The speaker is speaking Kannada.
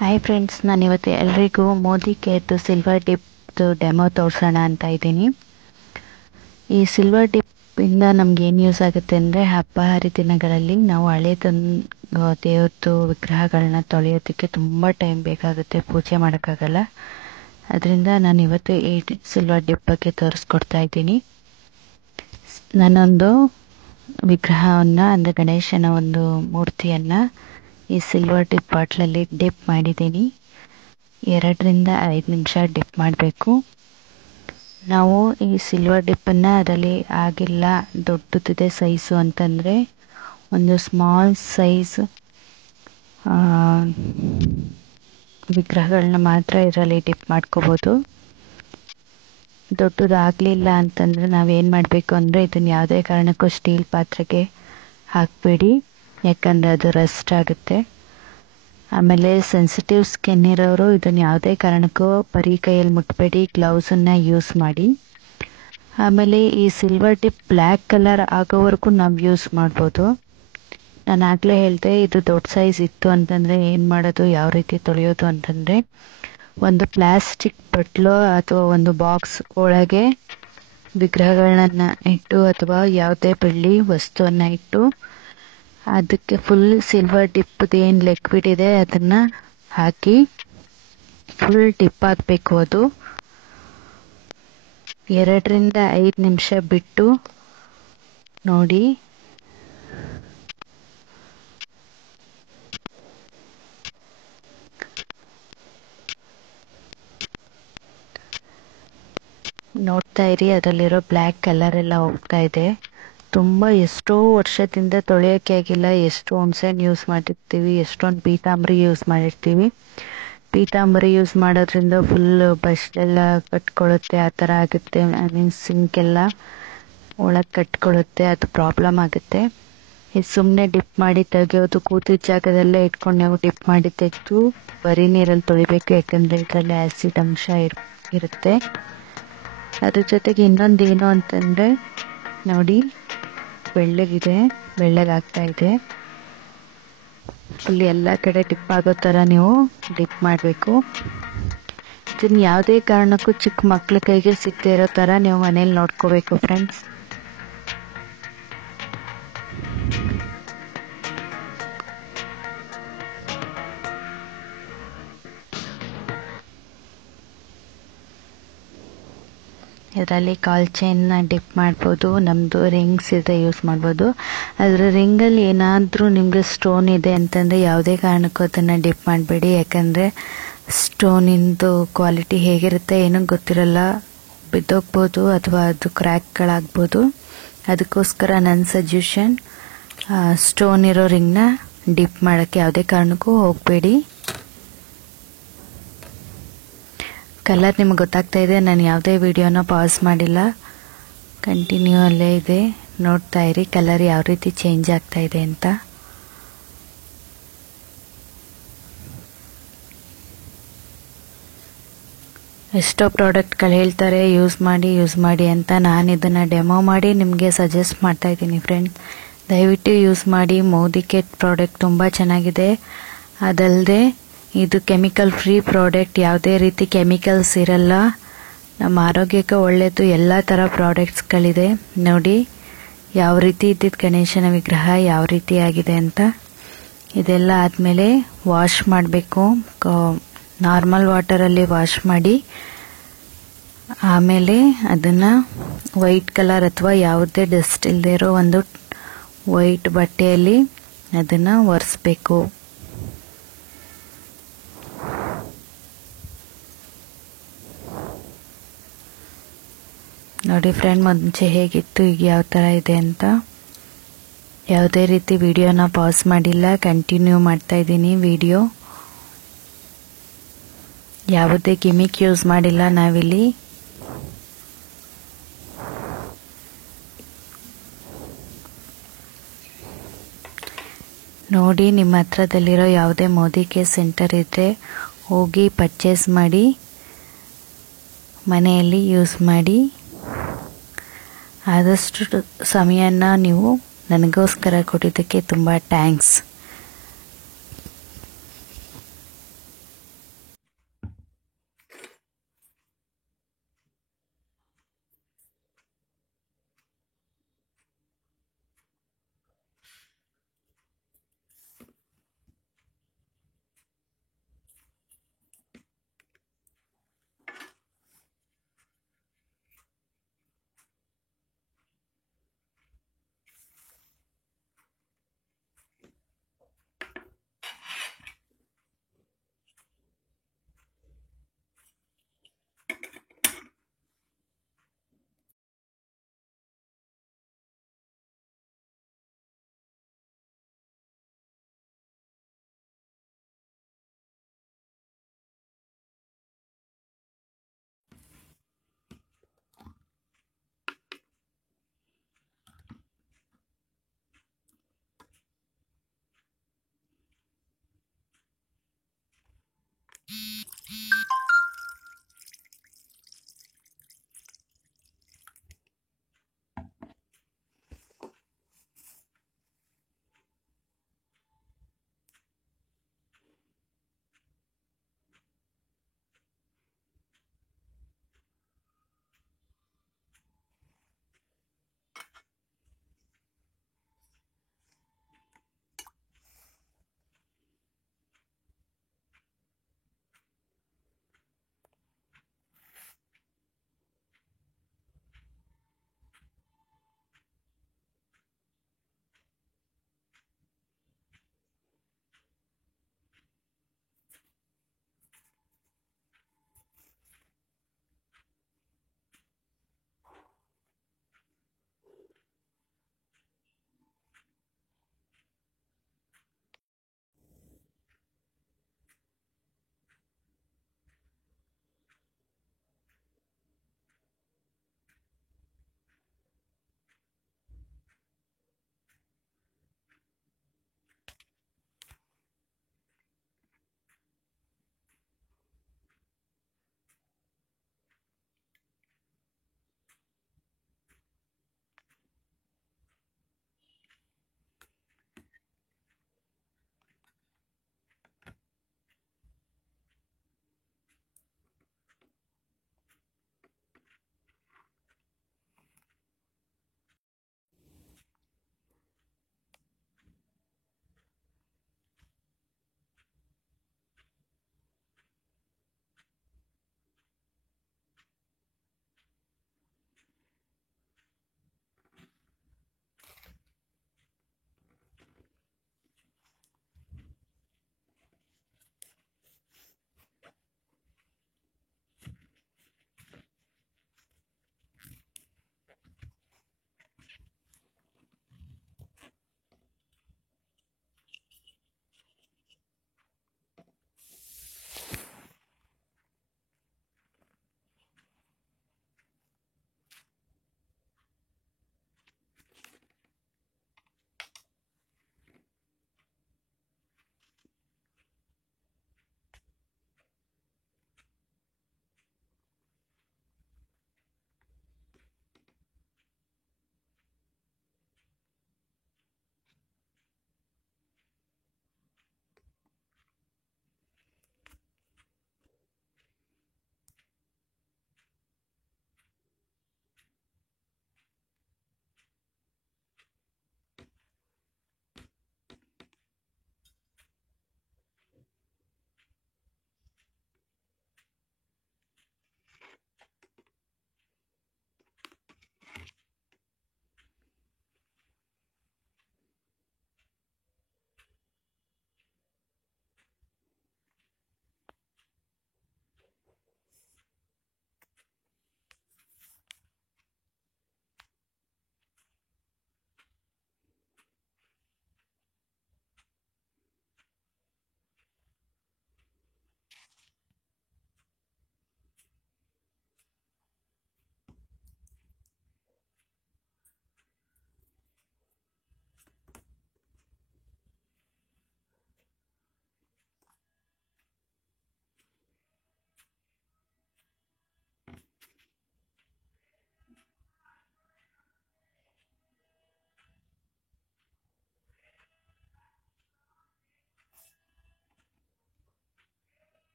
ಹಾಯ್ ಫ್ರೆಂಡ್ಸ್, ನಾನಿವತ್ತು ಎಲ್ರಿಗೂ ಮೋದಿ ಕೇರ್ದು ಸಿಲ್ವರ್ ಡಿಪ್ದು ಡೆಮೋ ತೋರಿಸೋಣ ಅಂತ ಇದ್ದೀನಿ. ಈ ಸಿಲ್ವರ್ ಡಿಪ್ಪಿಂದ ನಮ್ಗೆ ಏನು ಯೂಸ್ ಆಗುತ್ತೆ ಅಂದರೆ, ಹಬ್ಬ ಹರಿದಿನಗಳಲ್ಲಿ ನಾವು ದೇವ್ರದ್ದು ವಿಗ್ರಹಗಳನ್ನ ತೊಳೆಯೋದಕ್ಕೆ ತುಂಬ ಟೈಮ್ ಬೇಕಾಗುತ್ತೆ, ಪೂಜೆ ಮಾಡೋಕ್ಕಾಗಲ್ಲ. ಅದರಿಂದ ನಾನು ಇವತ್ತು ಈ ಸಿಲ್ವರ್ ಡಿಪ್ ಬಗ್ಗೆ ತೋರಿಸ್ಕೊಡ್ತಾ ಇದ್ದೀನಿ. ನಾನೊಂದು ವಿಗ್ರಹವನ್ನು ಅಂದರೆ ಗಣೇಶನ ಒಂದು ಮೂರ್ತಿಯನ್ನು ಈ ಸಿಲ್ವರ್ ಡಿಪ್ ಬಾಟ್ಲಲ್ಲಿ ಡಿಪ್ ಮಾಡಿದ್ದೀನಿ. 2 ರಿಂದ 5 ನಿಮಿಷ ಡಿಪ್ ಮಾಡಬೇಕು. ನಾವು ಈ ಸಿಲ್ವರ್ ಡಿಪ್ಪನ್ನು ಅದರಲ್ಲಿ ಆಗಿಲ್ಲ, ದೊಡ್ಡದಿದೆ ಸೈಜು ಅಂತಂದರೆ ಒಂದು ಸ್ಮಾಲ್ ಸೈಜ್ ವಿಗ್ರಹಗಳನ್ನ ಮಾತ್ರ ಇದರಲ್ಲಿ ಡಿಪ್ ಮಾಡ್ಕೋಬೋದು. ದೊಡ್ಡದಾಗಲಿಲ್ಲ ಅಂತಂದರೆ ನಾವೇನು ಮಾಡಬೇಕು ಅಂದರೆ, ಇದನ್ನು ಯಾವುದೇ ಕಾರಣಕ್ಕೂ ಸ್ಟೀಲ್ ಪಾತ್ರೆಗೆ ಹಾಕಬೇಡಿ, ಯಾಕಂದರೆ ಅದು ರಸ್ಟ್ ಆಗುತ್ತೆ. ಆಮೇಲೆ ಸೆನ್ಸಿಟಿವ್ ಸ್ಕಿನ್ ಇರೋರು ಇದನ್ನು ಯಾವುದೇ ಕಾರಣಕ್ಕೂ ಬರೀ ಕೈಯಲ್ಲಿ ಮುಟ್ಟಬೇಡಿ, ಗ್ಲೌಸನ್ನು ಯೂಸ್ ಮಾಡಿ. ಆಮೇಲೆ ಈ ಸಿಲ್ವರ್ ಡಿಪ್ ಬ್ಲ್ಯಾಕ್ ಕಲರ್ ಆಗೋವರೆಗೂ ನಾವು ಯೂಸ್ ಮಾಡ್ಬೋದು. ನಾನು ಆಗಲೇ ಹೇಳಿದೆ, ಇದು ದೊಡ್ಡ ಸೈಜ್ ಇತ್ತು ಅಂತಂದರೆ ಏನು ಮಾಡೋದು, ಯಾವ ರೀತಿ ತೊಳೆಯೋದು ಅಂತಂದರೆ, ಒಂದು ಪ್ಲಾಸ್ಟಿಕ್ ಬಟ್ಲು ಅಥವಾ ಒಂದು ಬಾಕ್ಸ್ ಒಳಗೆ ವಿಗ್ರಹಗಳನ್ನ ಇಟ್ಟು ಅಥವಾ ಯಾವುದೇ ಬೆಳ್ಳಿ ವಸ್ತುವನ್ನು ಇಟ್ಟು ಅದಕ್ಕೆ ಫುಲ್ ಸಿಲ್ವರ್ ಡಿಪ್ದು ಏನು ಲಿಕ್ವಿಡ್ ಇದೆ ಅದನ್ನು ಹಾಕಿ ಫುಲ್ ಡಿಪ್ ಆಗಬೇಕು. ಅದು 2 ರಿಂದ 5 ನಿಮಿಷ ಬಿಟ್ಟು ನೋಡಿ. ನೋಡ್ತಾ ಇರಿ, ಅದರಲ್ಲಿರೋ ಬ್ಲ್ಯಾಕ್ ಕಲರ್ ಎಲ್ಲ ಹೋಗ್ತಾ ಇದೆ. ಎಷ್ಟೋ ವರ್ಷದಿಂದ ತೊಳೆಯೋಕ್ಕೆ ಆಗಿಲ್ಲ, ಎಷ್ಟು ಹುಣಸೆಹಣ್ಣು ಯೂಸ್ ಮಾಡಿರ್ತೀವಿ, ಎಷ್ಟೊಂದು ಪೀತಾಂಬರಿ ಯೂಸ್ ಮಾಡಿರ್ತೀವಿ. ಪೀತಾಂಬರಿ ಯೂಸ್ ಮಾಡೋದ್ರಿಂದ ಫುಲ್ ಬಸ್ಲೆಲ್ಲ ಕಟ್ಕೊಳ್ಳುತ್ತೆ, ಆ ಥರ ಆಗುತ್ತೆ. ಸಿಂಕೆಲ್ಲ ಒಳಗೆ ಕಟ್ಕೊಳ್ಳುತ್ತೆ, ಅದು ಪ್ರಾಬ್ಲಮ್ ಆಗುತ್ತೆ. ಇದು ಸುಮ್ಮನೆ ಡಿಪ್ ಮಾಡಿ ತೆಗೆಯೋದು, ಕೂತಿದ್ದ ಜಾಗದಲ್ಲೇ ಇಟ್ಕೊಂಡು ನಾವು ಡಿಪ್ ಮಾಡಿ ತೆಗೆದು ಬರೀ ನೀರಲ್ಲಿ ತೊಳಿಬೇಕು, ಯಾಕಂದರೆ ಇದರಲ್ಲಿ ಆ್ಯಸಿಡ್ ಅಂಶ ಇರುತ್ತೆ. ಅದ್ರ ಜೊತೆಗೆ ಇನ್ನೊಂದು ಏನು ಅಂತಂದರೆ, ನೋಡಿ ಬೆಳ್ಳಗಾಗ್ತಾ ಇದೆ. ಇಲ್ಲಿ ಎಲ್ಲ ಕಡೆ ಡಿಪ್ ಆಗೋ ಥರ ನೀವು ಡಿಪ್ ಮಾಡಬೇಕು. ಇದನ್ನು ಯಾವುದೇ ಕಾರಣಕ್ಕೂ ಚಿಕ್ಕ ಮಕ್ಳ ಕೈಗೆ ಸಿಗದೇ ಇರೋ ಥರ ನೀವು ಮನೇಲಿ ನೋಡ್ಕೋಬೇಕು ಫ್ರೆಂಡ್ಸ್. ಇದರಲ್ಲಿ ಕಾಲ್ ಚೈನ್ನ ಡಿಪ್ ಮಾಡ್ಬೋದು, ನಮ್ಮದು ರಿಂಗ್ಸ್ ಇದೆ ಯೂಸ್ ಮಾಡ್ಬೋದು. ಅದರ ರಿಂಗಲ್ಲಿ ಏನಾದರೂ ನಿಮಗೆ ಸ್ಟೋನ್ ಇದೆ ಅಂತಂದರೆ ಯಾವುದೇ ಕಾರಣಕ್ಕೂ ಅದನ್ನು ಡಿಪ್ ಮಾಡಬೇಡಿ, ಯಾಕಂದರೆ ಸ್ಟೋನಿಂದು ಕ್ವಾಲಿಟಿ ಹೇಗಿರುತ್ತೆ ಏನೂ ಗೊತ್ತಿರಲ್ಲ, ಬಿದ್ದೋಗ್ಬೋದು ಅಥವಾ ಅದು ಕ್ರ್ಯಾಕ್ಗಳಾಗ್ಬೋದು. ಅದಕ್ಕೋಸ್ಕರ ನನ್ನ ಸಜೆಷನ್, ಸ್ಟೋನ್ ಇರೋ ರಿಂಗ್ನ ಡಿಪ್ ಮಾಡೋಕ್ಕೆ ಯಾವುದೇ ಕಾರಣಕ್ಕೂ ಹೋಗಬೇಡಿ. ಕಲರ್ ನಿಮಗೆ ಗೊತ್ತಾಗ್ತಾ ಇದೆ, ನಾನು ಯಾವುದೇ ವಿಡಿಯೋನ ಪಾಸ್ ಮಾಡಿಲ್ಲ, ಕಂಟಿನ್ಯೂ ಅಲ್ಲೇ ಇದೆ. ನೋಡ್ತಾ ಇರಿ ಕಲರ್ ಯಾವ ರೀತಿ ಚೇಂಜ್ ಆಗ್ತಾ ಇದೆ ಅಂತ. ಎಷ್ಟೋ ಪ್ರಾಡಕ್ಟ್ಗಳು ಹೇಳ್ತಾರೆ ಯೂಸ್ ಮಾಡಿ ಅಂತ. ನಾನು ಇದನ್ನು ಡೆಮೋ ಮಾಡಿ ನಿಮಗೆ ಸಜೆಸ್ಟ್ ಮಾಡ್ತಾ ಇದ್ದೀನಿ ಫ್ರೆಂಡ್ಸ್. ದಯವಿಟ್ಟು ಯೂಸ್ ಮಾಡಿ. ಮೋದಿ ಕೇರ್ ಪ್ರಾಡಕ್ಟ್ ತುಂಬ ಚೆನ್ನಾಗಿದೆ. ಅದಲ್ಲದೆ ಇದು ಕೆಮಿಕಲ್ ಫ್ರೀ ಪ್ರಾಡಕ್ಟ್, ಯಾವುದೇ ರೀತಿ ಕೆಮಿಕಲ್ಸ್ ಇರಲ್ಲ, ನಮ್ಮ ಆರೋಗ್ಯಕ್ಕೆ ಒಳ್ಳೆಯದು. ಎಲ್ಲ ಥರ ಪ್ರಾಡಕ್ಟ್ಸ್ಗಳಿದೆ. ನೋಡಿ ಯಾವ ರೀತಿ ಇದ್ದಿದ್ದು ಗಣೇಶನ ವಿಗ್ರಹ ಯಾವ ರೀತಿ ಆಗಿದೆ ಅಂತ. ಇದೆಲ್ಲ ಆದಮೇಲೆ ವಾಶ್ ಮಾಡಬೇಕು, ನಾರ್ಮಲ್ ವಾಟರಲ್ಲಿ ವಾಶ್ ಮಾಡಿ. ಆಮೇಲೆ ಅದನ್ನು ವೈಟ್ ಕಲರ್ ಅಥವಾ ಯಾವುದೇ ಡಸ್ಟ್ ಇಲ್ಲದೆ ಇರೋ ಒಂದು ವೈಟ್ ಬಟ್ಟೆಯಲ್ಲಿ ಅದನ್ನು ಒರೆಸ್ಬೇಕು. ನೋಡಿ ಫ್ರೆಂಡ್, ಮುಂಚೆ ಹೇಗಿತ್ತು ಈಗ ಯಾವ ಥರ ಇದೆ ಅಂತ. ಯಾವುದೇ ರೀತಿ ವಿಡಿಯೋನ ಪಾಸ್ ಮಾಡಿಲ್ಲ, ಕಂಟಿನ್ಯೂ ಮಾಡ್ತಾ ಇದ್ದೀನಿ ವಿಡಿಯೋ. ಯಾವುದೇ ಗಿಮಿಕ್ ಯೂಸ್ ಮಾಡಿಲ್ಲ ನಾವಿಲ್ಲಿ. ನೋಡಿ, ನಿಮ್ಮ ಹತ್ರದಲ್ಲಿರೋ ಯಾವುದೇ ಮೋದಿ ಕೇರ್ ಸೆಂಟರ್ ಇದ್ದರೆ ಹೋಗಿ ಪರ್ಚೇಸ್ ಮಾಡಿ, ಮನೆಯಲ್ಲಿ ಯೂಸ್ ಮಾಡಿ. ಆದಷ್ಟು ಸಮಯನ ನೀವು ನನಗೋಸ್ಕರ ಕೊಟ್ಟಿದ್ದಕ್ಕೆ ತುಂಬ ಥ್ಯಾಂಕ್ಸ್.